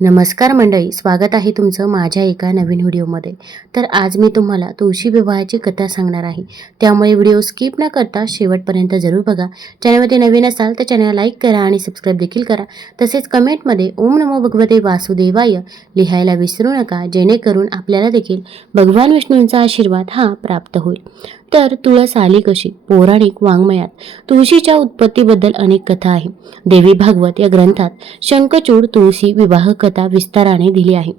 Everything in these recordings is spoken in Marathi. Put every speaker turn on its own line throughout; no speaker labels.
नमस्कार मंडळी स्वागत आहे तुमचं माझ्या एका नवीन व्हिडिओमध्ये. तर आज मी तुम्हाला तुळशी विवाहाची कथा सांगणार आहे. त्यामुळे व्हिडिओ स्किप न करता शेवटपर्यंत जरूर बघा. चॅनलमध्ये नवीन असाल तर चॅनल लाईक करा आणि सबस्क्राईब देखील करा. तसेच कमेंटमध्ये ओम नमो भगवते वासुदेवाय लिहायला विसरू नका जेणेकरून आपल्याला देखील भगवान विष्णूंचा आशीर्वाद हा प्राप्त होईल. तर तुळस आली कशी? पौराणिक वाङ्मयात. तुळशीच्या उत्पत्तीबद्दल अनेक कथा आहे. देवी भागवत या ग्रंथात शंखचूड तुळशी विवाह कथा विस्ताराने दिली आहे.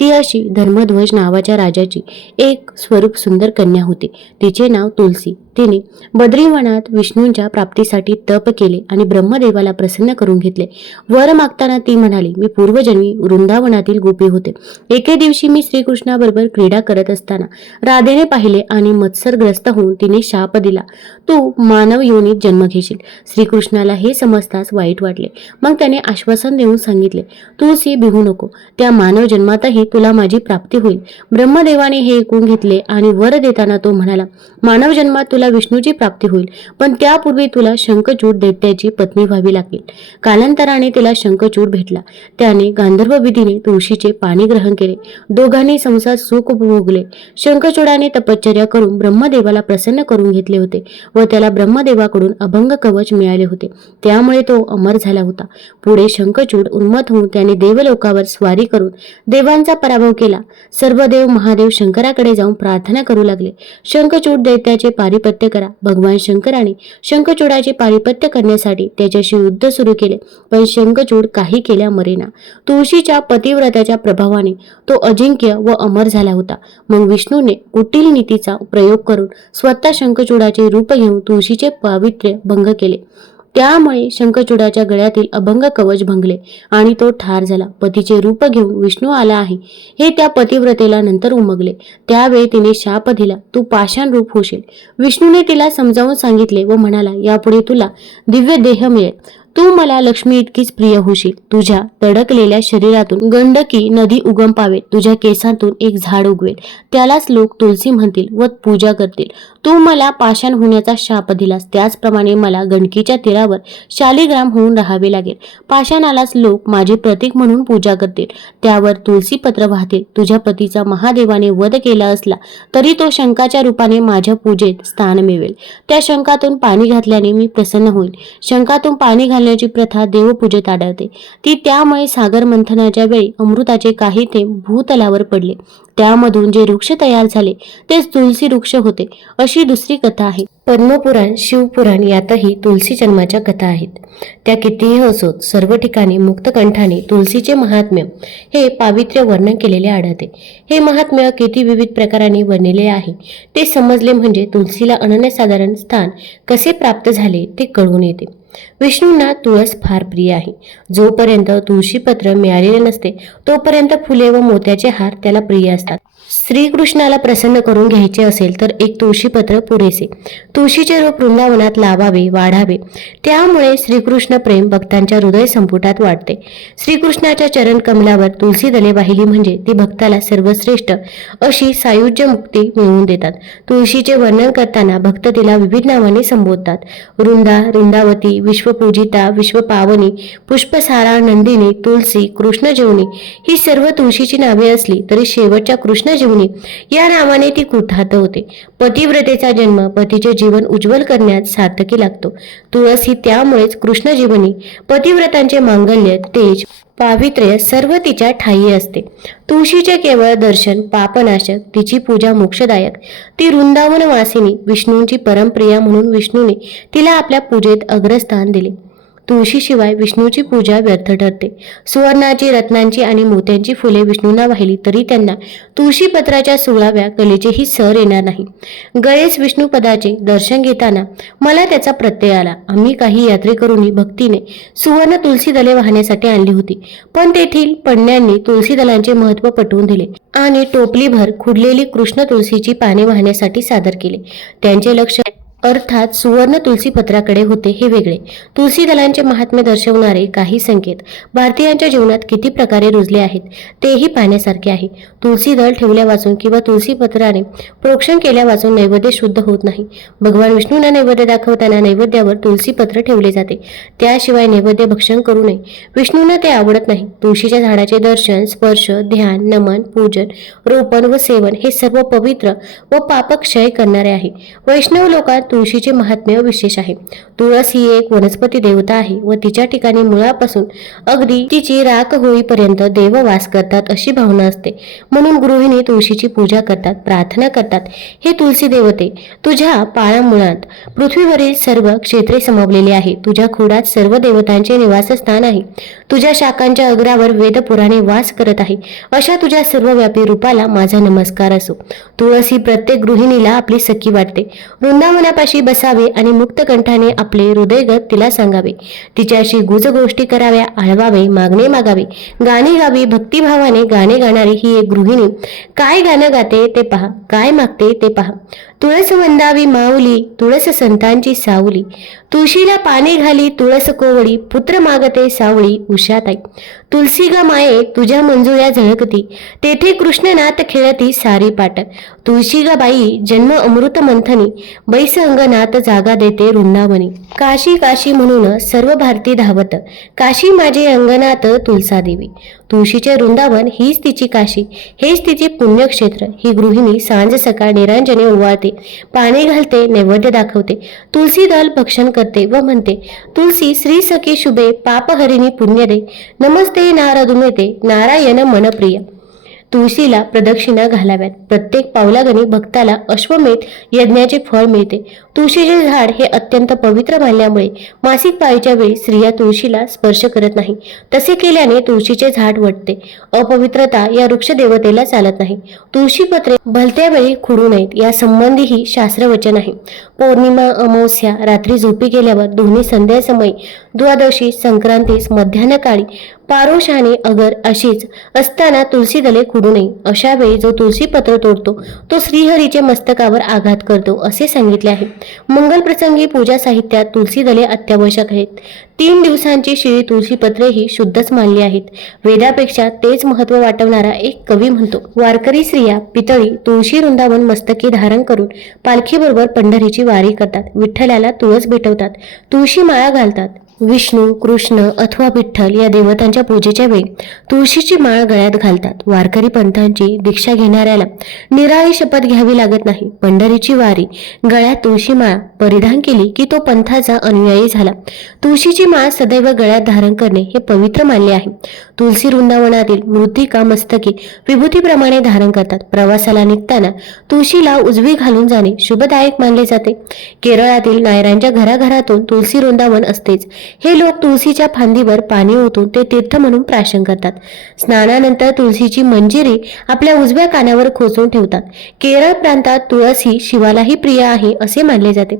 ती अशी धर्मध्वज नावाच्या राजाची एक स्वरूप सुंदर कन्या होती. तिचे नाव तुलसी. तिने बद्रीवनात विष्णूंच्या प्राप्तीसाठी तप केले आणि ब्रह्मदेवाला प्रसन्न करून घेतले. वर मागताना ती म्हणाली मी पूर्वजन्मी वृंदावनातील गोपी होते. एके दिवशी मी श्रीकृष्णाबरोबर क्रीडा करत असताना राधेने पाहिले आणि मत्सरग्रस्त होऊन तिने शाप दिला. तू मानव योनीत जन्म घेशील. श्रीकृष्णाला हे समजताच वाईट वाटले. मग त्याने आश्वासन देऊन सांगितले तुळसी भिहू नको. त्या मानव जन्मातही तुला माझी प्राप्ती होईल. ब्रह्मदेवाने हे ऐकून घेतले आणि वर देताना तो म्हणाला मानव जन्मात तुला तुला विष्णूची प्राप्ती होईल. पण त्यापूर्वी तुला शंखचूड दैत्याची पत्नी व्हावी लागेल. कालांतराने तिला शंखचूड भेटला. त्याने गांधर्व विधीने तुळशीचे पाणी ग्रहण केले. दोघांनी संसार सुख उपभोगले शंखचूडाने तपश्चर्या करून ब्रह्मदेवाला प्रसन्न करून घेतले होते व त्याला ब्रह्मदेवाकडून अभंग कवच मिळाले होते. त्यामुळे तो अमर झाला होता. पुढे शंखचूड उन्मत होऊन त्याने देवलोकावर स्वारी करून देवांचा पराभव केला. सर्व देव महादेव शंकराकडे जाऊन प्रार्थना करू लागले. शंखचूड दैत्याचे पारिपत्य पारिपत्य करा. भगवान शंकराने शंखचूडाचे पारिपत्य करण्यासाठी त्याच्याशी युद्ध सुरू केले. पण शंखचूड काही केल्या मरेना तुळशीच्या पतिव्रताच्या प्रभावाने तो अजिंक्य व अमर झाला होता. मग विष्णूने कुटील नीतीचा प्रयोग करून स्वतः शंखचूडाचे रूप घेऊन तुळशीचे पावित्र्य भंग केले. त्यामुळे शंखचूडाच्या गळ्यातील अभंग कवच भंगले आणि तो ठार झाला. पतीचे रूप घेऊन विष्णू आला आहे. हे त्या पतिव्रतेला नंतर उमगले. त्यावेळी तिने शाप दिला. तू पाषाण रूप होशील. विष्णूने तिला समजावून सांगितले व म्हणाला यापुढे तुला दिव्य देह मिळेल. तू मला लक्ष्मी इतकीच प्रिय होशील. तुझ्या तडकलेल्या शरीरातून गंडकी नदी उगम पावेल. तुझ्या केसांतून एक झाड उगवेल. त्यालाच लोक तुलसी म्हणतील व पूजा करतील. तू मला पाषाण होण्याचा शाप दिलास. त्याचप्रमाणे मला गंडकीच्या तीरावर शालिग्राम होऊन राहावे लागेल. पाषाणालाच लोक माझे प्रतीक म्हणून पूजा करतील. त्यावर तुलसी पत्र वाहतील. तुझ्या पतीचा महादेवाने वध केला असला तरी तो शंकाच्या रूपाने माझ्या पूजेत स्थान मिळवेल. त्या शंकातून पाणी घातल्याने मी प्रसन्न होईल शंकातून पाणी घालण्याची प्रथा देवपूजेत आढळते. ती त्यामुळे सागर मंथनाच्या वेळी अमृताचे काही ते भूतलावर पडले. त्यामधून जे वृक्ष तयार झाले तेच तुलसी वृक्ष होते अशी दुसरी कथा आहे. पद्मपुराण शिवपुराण यातही तुलसी जन्माच्या कथा आहेत. त्या कितीही असोत सर्व ठिकाणी मुक्तकंठाने तुलसीचे महात्म्य हे पावित्र्य वर्णन केलेले आढळते. हे महात्म्य किती विविध प्रकाराने वर्णिले आहे ते समजले म्हणजे तुलसीला अनन्यसाधारण स्थान कसे प्राप्त झाले ते कळून येते. विष्णूंना तुळस फार प्रिय आहे. जोपर्यंत तुळशीपत्र मिळालेले नसते तोपर्यंत फुले व मोत्याचे हार त्याला प्रिय असतात. श्रीकृष्णाला प्रसन्न करून घ्यायचे असेल तर एक तुळशीपत्र पुरेसे. तुळशीचे रोप वृंदावनात लावावे वाढावे. त्यामुळे श्रीकृष्ण प्रेम भक्तांच्या हृदय संपुटात वाढते. श्रीकृष्णाच्या चरण कमलावर तुळशी दले वाहिली म्हणजे ती भक्ताला सर्वश्रेष्ठ अशी सायुज्य मुक्ती मिळवून देतात. तुळशीचे वर्णन करताना भक्त तिला विविध नावाने संबोधतात. वृंदा वृंदावती विश्वपूजिता विश्वपावनी पुष्पसारा नंदिनी तुलसी कृष्णजीवनी ही सर्व तुळशीची नावे असली तरी शेवटच्या कृष्णजीवनी या नावाने ती कृतार्थ होते. पतिव्रतेचा जन्म पतीचे जीवन उज्ज्वल करण्यात सार्थकी लागतो. तुळस ही त्यामुळेच कृष्णजीवनी पतिव्रतांचे मांगल्य तेज पावित्र्य सर्व तिच्या ठायी असते. तुळशीचे केवळ दर्शन पापनाशक तिची पूजा मोक्षदायक. ती वृंदावन वासिनी विष्णूंची परमप्रिया म्हणून विष्णूने तिला आपल्या पूजेत अग्रस्थान दिले. तुळशीशिवाय विष्णूची पूजा व्यर्थ ठरते. सुवर्णाची रत्नांची आणि मोत्यांची फुले विष्णूंना वाहिली तरी त्यांना तुळशीपत्राच्या सोळाव्या कलेचेही सर येणार नाही. गळेस विष्णुपदाचे दर्शन घेताना मला त्याचा प्रत्यय आला. आम्ही काही यात्रेकरूंनी भक्तीने सुवर्ण तुलसी दले वाहण्यासाठी आणली होती. पण तेथील पडण्यांनी तुलसी दलांचे महत्त्व पटवून दिले आणि टोपलीभर खुडलेली कृष्ण तुळशीची पाने वाहण्यासाठी सादर केले. त्यांचे लक्ष अर्थात सुवर्ण तुलसी पत्राकडे होते हे वेगळे. तुलसी दलांचे महात्म्य दर्शवणारे काही संकेत. भारतीयांच्या जीवनात किती प्रकारे रुजले आहेत तेही पाहण्यासारखे आहे. तुलसी दल ठेवल्या वाचून किंवा तुलसी पत्राने प्रोक्षण केल्या वाचून नैवेद्य शुद्ध होत नाही. भगवान विष्णूंना नैवेद्य दाखवताना नैवेद्यावर तुलसी पत्र ठेवले जाते. त्याशिवाय नैवेद्य भक्षण करू नये. विष्णूंना ते आवडत नाही. तुळशीच्या झाडाचे दर्शन स्पर्श ध्यान नमन पूजन रोपण व सेवन हे सर्व पवित्र व पापक्षय करणारे आहे. वैष्णव लोकात तुळशीचे महात्म्य विशेष आहे. तुळस ही एक वनस्पती देवता आहे व तिच्या ठिकाणी मुळापासून अगदी तिची राख होईपर्यंत देव वास करतात अशी भावना असते. म्हणून गृहिणी तुळशीची पूजा करतात प्रार्थना करतात. हे तुलसी देवते तुझ्या पाळामुळात पृथ्वीवरील सर्व क्षेत्रे समवलेली आहे. तुझ्या खोडात सर्व देवतांचे निवासस्थान आहे. तुझ्या शाखांच्या अग्रावर वेदपुराणे वास करत आहे. अशा तुझ्या सर्वव्यापी रूपाला माझा नमस्कार असो. तुळस ही प्रत्येक गृहिणीला आपली सखी वाटते. वृंदावनापाशी बसावे आणि मुक्त कंठाने आपले हृदयगत तिला सांगावे. तिच्याशी गुजगोष्टी कराव्या आळवावे मागणे मागावे. गाणी गावी भक्तिभावाने गाणे गाणारी ही एक गृहिणी. काय गाणं गाते ते पहा काय मागते ते पहा. तुळस वंदावी माऊली तुळस संतांची सावली. तुळशीला पाने घाली तुळस कोवळी पुत्र मागते सावळी उषाताई. तुलसी ग माये तुझ्या मंजुळ्या झळकती. तेथे कृष्णनाथ खेळती सारी पाट. तुळशी ग बाई जन्म अमृत मंथनी. बैस अंगनाथ जागा देते वृंदावनी. काशी काशी म्हणून सर्व भारती धावत. काशी माझे अंगनाथ तुलसादेवी तुळशीचे वृंदावन हीच तिची काशी. हेच तिचे पुण्यक्षेत्र. ही गृहिणी सांज सकाळ निरांजने ओवाळते. पाणी घालते नैवेद्य दाखवते. तुलसी दल भक्षण करते व म्हणते तुलसी श्री सखी शुभे पापहरिणी पुण्य दे. नमस्ते नारदुमेते नारायण मनप्रिय. तुळशीला प्रदक्षिणा घालाव्यात. प्रत्येक पावलागणी भक्ताला अश्वमेध यज्ञाचे फळ मिळते. तुळशीचे झाड हे अत्यंत पवित्र मानल्यामुळे मासिक पाळीच्या वेळी स्त्रिया तुळशीला स्पर्श करत नाही. तसे केल्याने तुळशीचे झाड वटते. अपवित्रता या वृक्षदेवतेला चालत नाही. तुळशी पत्रे भलत्या वेळी खुडू नयेत या संबंधीही शास्त्रवचन आहे. पौर्णिमा अमावस्या रात्री झोपी गेल्यावर दोन्ही संध्यासमयी द्वादशी संक्रांतीस मध्यान्हकाळी पारोश आणि अगर अशीच असताना तुलसी दले खुडू नये. अशा वेळी जो तुलसी पत्र तोडतो तो श्रीहरीचे मस्तकावर आघात करतो असे सांगितले आहे. मंगल प्रसंगी पूजा साहित्यात तुलसी दले अत्यावश्यक आहेत. तीन दिवसांची शिळी तुळशी पत्रे ही शुद्धच मानली आहेत. वेदापेक्षा तेच महत्त्व वाटवणारा एक कवी म्हणतो वारकरी स्त्रिया पितळी तुळशी वृंदावन मस्तकी धारण करून पालखीबरोबर पंढरीची वारी करतात. विठ्ठलाला तुळस भेटवतात. तुळशी माळा घालतात. विष्णू कृष्ण अथवा विठ्ठल या देवतांच्या पूजेच्या वेळी तुळशीची माळ गळ्यात घालतात. वारकरी पंथांची दीक्षा घेणाऱ्याला निराळी शपथ घ्यावी लागत नाही. पंढरीची वारी गळ्यात तुळशी माळ परिधान केली की तो पंथाचा अनुयायी झाला. तुळशीची माळ सदैव गळ्यात धारण करणे हे पवित्र मानले आहे. तुलसी वृंदावनातील मृतिका मस्तकी विभूतीप्रमाणे धारण करतात. प्रवासाला निघताना तुळशीला उजवी घालून जाणे शुभदायक मानले जाते. केरळातील नायरांच्या घराघरातून तुळशी वृंदावन असतेच. हे लोक तुळशीच्या फांदीवर पाणी ओतून ते तीर्थ म्हणून प्राशन करतात. स्नानानंतर तुळशीची मंजिरी आपल्या उजव्या कानावर खोचून ठेवतात. केरळ प्रांतात तुळस ही शिवालाही प्रिय आहे असे मानले जाते.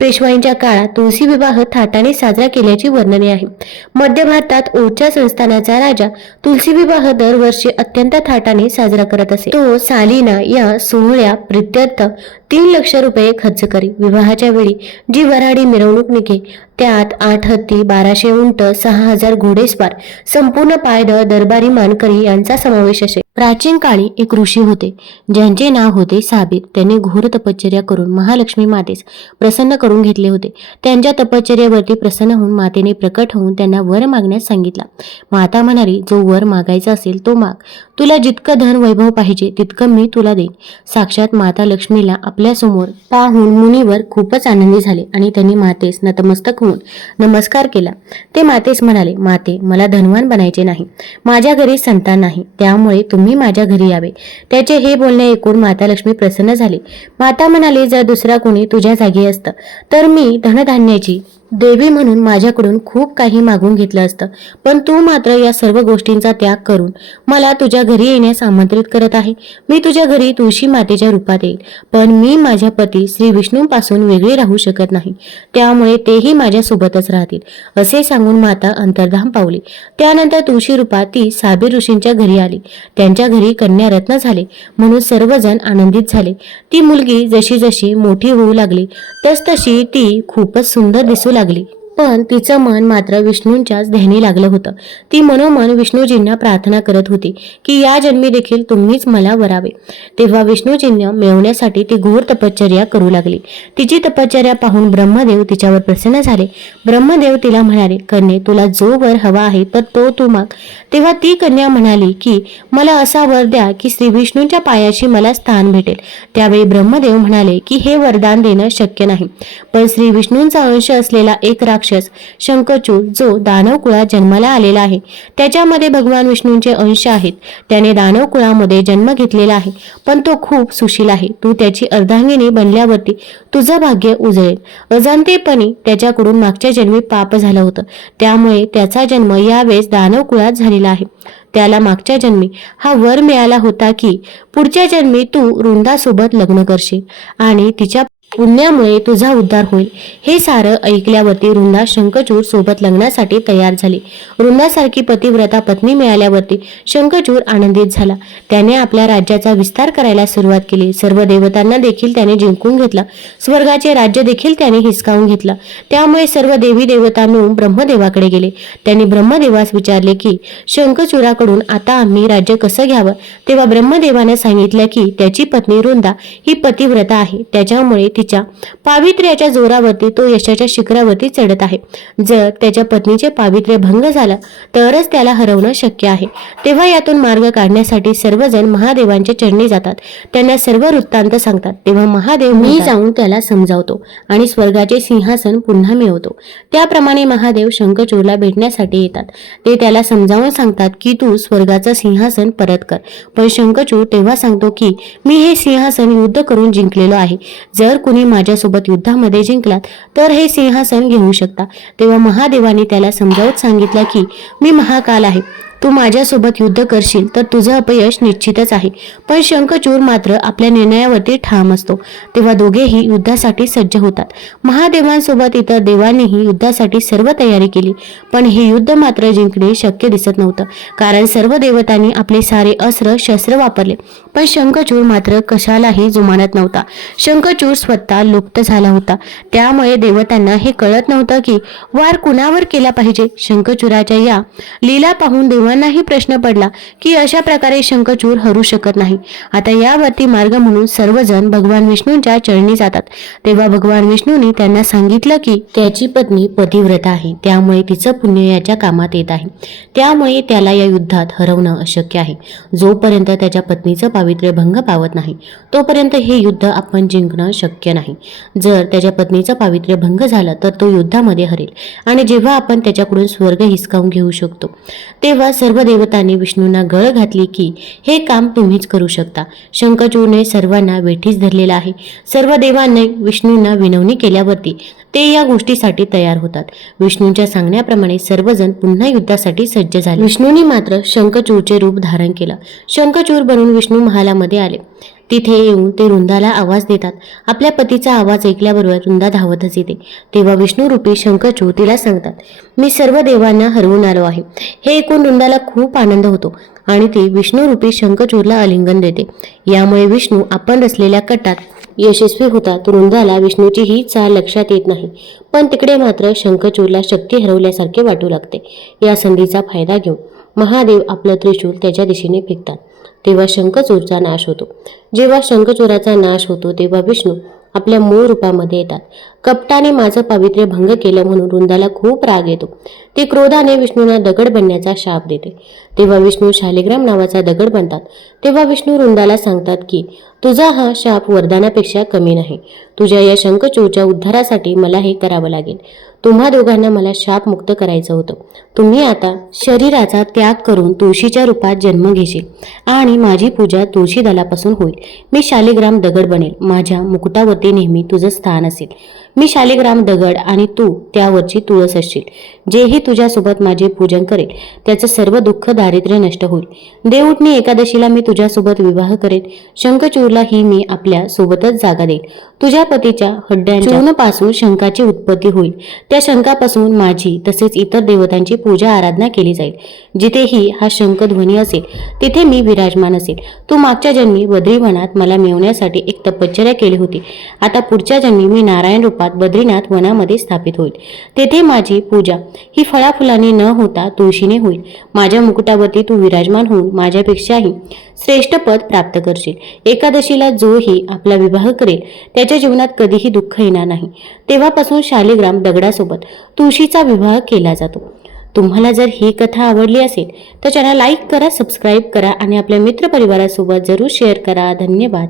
पेशवाईंच्या काळात तुळशी विवाह थाटाने साजरा केल्याची वर्णने आहे. मध्य भारतात ओच्या संस्थानाचा राजा तुलसी विवाह दरवर्षी अत्यंत थाटाने साजरा करत असे. तो सालिना या सोहळ्या प्रित्यर्थ तीन लक्ष रुपये खर्च करी. विवाहाच्या वेळी जी वराडी मिरवणूक निघे त्यात आठ हत्ती बाराशे उंट सहा हजार घोडेस्वार संपूर्ण पायदळ दरबारी मानकरी यांचा समावेश असे. प्राचीन काळी एक ऋषी होते. ज्यांचे नाव होते साबित. त्यांनी घोर तपश्चर्या करून महालक्ष्मी मातेस प्रसन्न करून घेतले होते. त्यांच्या तपश्चर्यावरती प्रसन्न होऊन मातेने प्रकट होऊन त्यांना वर मागण्यास सांगितला. माता म्हणाली जो वर मागायचा असेल तो माग. तुला जितकं धन वैभव पाहिजे तितकं मी तुला देईन. साक्षात माता लक्ष्मीला आपल्यासमोर पाहून मुनीवर खूपच आनंदी झाले आणि त्यांनी मातेस नतमस्तक होऊन नमस्कार केला. ते मातेस म्हणाले माते मला धनवान बनायचे नाही. माझ्या घरी संतान नाही. त्यामुळे तुम्ही माझ्या घरी यावे. त्याचे हे बोलणे ऐकून माता लक्ष्मी प्रसन्न झाली. माता म्हणाली जर दुसरा कोणी तुझ्या जागी असतं तर मी धनधान्याची देवी म्हणून माझ्याकडून खूप काही मागून घेतलं असतं. पण तू मात्र या सर्व गोष्टींचा त्याग करून मला तुझ्या घरी येण्यास आमंत्रित करत आहे. मी तुझ्या घरी तुळशी मातेच्या रूपात येईल. पण मी माझ्या पती श्री विष्णूंपासून वेगळी राहू शकत नाही. त्यामुळे तेही माझ्यासोबतच राहतील असे सांगून माता अंतर्धाम पावली. त्यानंतर तुळशी रूपात ती साबीर ऋषींच्या घरी आली. त्यांच्या घरी कन्या रत्न झाले. म्हणून सर्वजण आनंदित झाले. ती मुलगी जशी जशी मोठी होऊ लागली तसतशी ती खूपच सुंदर दिसू लागली लागली. पण तिचं मन मात्र विष्णूंच्याच ध्यानी लागलं होतं. ती मनोमन विष्णूजींना प्रार्थना करत होती की या जन्मी देखील तुम्हीच मला वरावे. तेव्हा विष्णूजींना मिळवण्यासाठी ती घोर तपश्चर्या करू लागली. तिची तपश्चर्या पाहून ब्रह्मदेव तिच्यावर प्रसन्न झाले. ब्रह्मदेव तिला म्हणाले कन्ये तुला जो वर हवा आहे तर तो तू माग. तेव्हा ती कन्या म्हणाली की मला असा वर द्या की श्री विष्णूंच्या पायाशी मला स्थान भेटेल. त्यावेळी ब्रह्मदेव म्हणाले की हे वरदान देणं शक्य नाही. पण श्री विष्णूंचा अंश असलेला एक राक्ष राक्षस शंकचूर जो दानव कुळात जन्माला आलेला आहे. त्याच्यामध्ये भगवान विष्णूंचे अंश आहेत. त्याने दानव कुळामध्ये जन्म घेतलेला आहे. पण तो खूप सुशील आहे. तू त्याची अर्धांगिनी बनल्यावरती तुझं भाग्य उजळेल. अजाणतेपणी त्याच्याकडून मागच्या जन्मी पाप झालं होतं. त्यामुळे त्याचा जन्म यावेळेस दानव कुळात झालेला आहे. त्याला मागच्या जन्मी हा वर मिळाला होता की पुढच्या जन्मी तू वृंदासोबत लग्न करशील आणि तिच्या पुण्यामुळे तुझा उद्धार होईल. हे सारं ऐकल्यावरती वृंदा शंखचूर सोबत लग्नासाठी तयार झाली. वृंदासारखी पतिव्रता पत्नी मिळाल्यावरती शंखचूर आनंदित झाला. त्याने आपल्या राज्याचा विस्तार करायला सुरुवात केली. सर्व देवतांना देखील त्याने जिंकून घेतला. स्वर्गाचे राज्य देखील त्याने हिसकावून घेतला. त्यामुळे सर्व देवी देवता मिळून ब्रह्मदेवाकडे गेले. त्यांनी ब्रह्मदेवास विचारले की शंखचूराकडून आता आम्ही राज्य कसं घ्यावं? तेव्हा ब्रह्मदेवाने सांगितलं की त्याची पत्नी वृंदा ही पतिव्रता आहे. त्याच्यामुळे तिच्या पावित्र्याच्या जोरावरती तो यशाच्या शिखरावरती चढत आहे. जर त्याच्या पत्नीचे पावित्र्य भंग झालं तरच त्याला हरवणं शक्य आहे. तेव्हा यातून मार्ग काढण्यासाठी सर्वजण महादेवांच्या चरणी जातात. त्यांना सर्व वृत्तांत सांगतात. तेव्हा महादेव मी जाऊन त्याला समजावतो आणि स्वर्गाचे सिंहासन पुन्हा मिळवतो. त्याप्रमाणे महादेव शंखचूडला भेटण्यासाठी येतात. ते त्याला समजावून सांगतात की तू स्वर्गाचं सिंहासन परत कर. पण शंखचूड तेव्हा सांगतो की मी हे सिंहासन युद्ध करून जिंकलेलो आहे. जर कुणी माझ्यासोबत युद्धामध्ये जिंकलात तर हे सिंहासन घेऊ शकता. तेव्हा महादेवाने त्याला समजावत सांगितलं की मी महाकाल आहे. तू माझ्यासोबत युद्ध करशील तर तुझं अपयश निश्चितच आहे. पण शंखचूर मात्र आपल्या निर्णयावरती ठाम असतो. तेव्हा दोघेही युद्धासाठी सज्ज होतात. महादेवांसोबत इतर देवांनीही युद्धासाठी सर्व तयारी केली. पण हे युद्ध मात्र जिंकणे शक्य दिसत नव्हतं. कारण सर्व देवतांनी आपले सारे अस्त्र शस्त्र वापरले. पण शंखचूर मात्र कशालाही जुमानत नव्हता. शंखचूर स्वतः लुप्त झाला होता. त्यामुळे देवतांना हे कळत नव्हतं की वार कुणावर केला पाहिजे? शंखचूराच्या या लीला पाहून सर्वांनाही प्रश्न पडला की अशा प्रकारे शंखचूर हरू शकत नाही. आता यावरती मार्ग म्हणून सर्वजण भगवान विष्णूंच्या चरणी जातात. तेव्हा भगवान विष्णूने त्यांना सांगितलं की त्याची पत्नी पतिव्रता आहे. त्यामुळे तिचं पुण्य याच्या कामात येत आहे. त्यामुळे त्याला या युद्धात हरवणं अशक्य आहे. जोपर्यंत त्याच्या पत्नीचं पावित्र्य भंग पावत नाही तोपर्यंत हे युद्ध आपण जिंकणं शक्य नाही. जर त्याच्या पत्नीचं पावित्र्य भंग झालं तर तो युद्धामध्ये हरेल. आणि जेव्हा आपण त्याच्याकडून स्वर्ग हिसकावून घेऊ शकतो तेव्हा सर्व देवतांनी विष्णूंना गळ घातली की हे काम तुम्हीच करू शकता. शंखचूरने सर्वांना वेठीस धरलेला आहे. सर्व देवांनी विष्णूंना विनवणी केल्यावरती ते या गोष्टीसाठी तयार होतात. विष्णूंच्या सांगण्याप्रमाणे सर्वजण पुन्हा युद्धासाठी सज्ज झाले. विष्णूंनी मात्र शंखचूरचे रूप धारण केलं. शंखचूर बनून विष्णू महालामध्ये आले. तिथे येऊन ते रुंदाला आवाज देतात. आपल्या पतीचा आवाज ऐकल्याबरोबर रुंदा धावतच येते. तेव्हा विष्णुरूपी शंकरचू तिला सांगतात मी सर्व देवांना हरवून आलो आहे. हे ऐकून रुंदाला खूप आनंद होतो आणि ती विष्णुरूपी शंखचूरला आलिंगन देते. यामुळे विष्णू आपण रचलेल्या कटात यशस्वी होतात. रुंदाला विष्णूची ही चाल लक्षात येत नाही पण तिकडे मात्र शंखचूरला शक्ती हरवल्यासारखे वाटू लागते. या संधीचा फायदा घेऊन महादेव आपलं त्रिशूल त्याच्या दिशेने फेकतात. तेव्हा शंखचूरचा नाश होतो. जेव्हा शंखचूराचा नाश होतो तेव्हा विष्णू आपल्या मूळ रूपामध्ये येतात. कपटाने माझं पावित्र्य भंग केलं म्हणून वृंदाला खूप राग येतो. ते क्रोधाने विष्णूंना दगड बनण्याचा शाप देते. तेव्हा विष्णू शालिग्राम नावाचा दगड बनतात. तेव्हा विष्णू वृंदाला सांगतात की तुझा हा शाप वरदानापेक्षा कमी नाही. तुझ्या या शंखचूरच्या उद्धारासाठी मला हे करावं लागेल. तुम्हा दोघांना मला शापमुक्त करायचं होतं. तुम्ही आता शरीराचा त्याग करून तुळशीच्या रूपात जन्म घेशील आणि माझी पूजा तुळशी दलापासून होईल. मी शालिग्राम दगड बनेल. माझ्या मुकुटावरती नेहमी तुझं स्थान असेल. मी शालिग्राम दगड आणि तू त्यावरची तुळस असशील. जेही तुझ्यासोबत माझे पूजन करेल त्याचं सर्व दुःख दारिद्र्य नष्ट होईल. देवउठणी एकादशीला मी तुझ्यासोबत विवाह करेन. शंखचूरला ही मी आपल्या सोबतच जागा देईल तुझ्या पतीच्या हड्ड्यांच्या शंखाची उत्पत्ती होईल. त्या शंखापासून माझी तसेच इतर देवतांची पूजा आराधना केली जाईल. जिथेही हा शंख ध्वनी असेल तिथे मी विराजमान असेल. तू मागच्या जन्मी बद्रीवनात मला मिळवण्यासाठी एक तपश्चर्या केली होती. आता पुढच्या जन्मी मी नारायण रूपात बद्रीनाथ वनामध्ये स्थापित होईल. तेथे माझी पूजा. ही फळाफुलाने न होता तुळशीने होईल. माझ्या मुकुटावरती तू विराजमान होऊन माझ्यापेक्षाही श्रेष्ठ पद प्राप्त करशील. एकादशीला जोही आपला विवाह करेल त्याच्या जीवनात कधीही दुःख येणार नाही. तेव्हापासून शालिग्राम दगडासोबत तुळशीचा विवाह केला जातो. तुम्हाला जर ही कथा आवडली असेल तर चॅनल लाईक करा सबस्क्राईब करा आणि आपल्या मित्रपरिवारासोबत जरूर शेअर करा. धन्यवाद.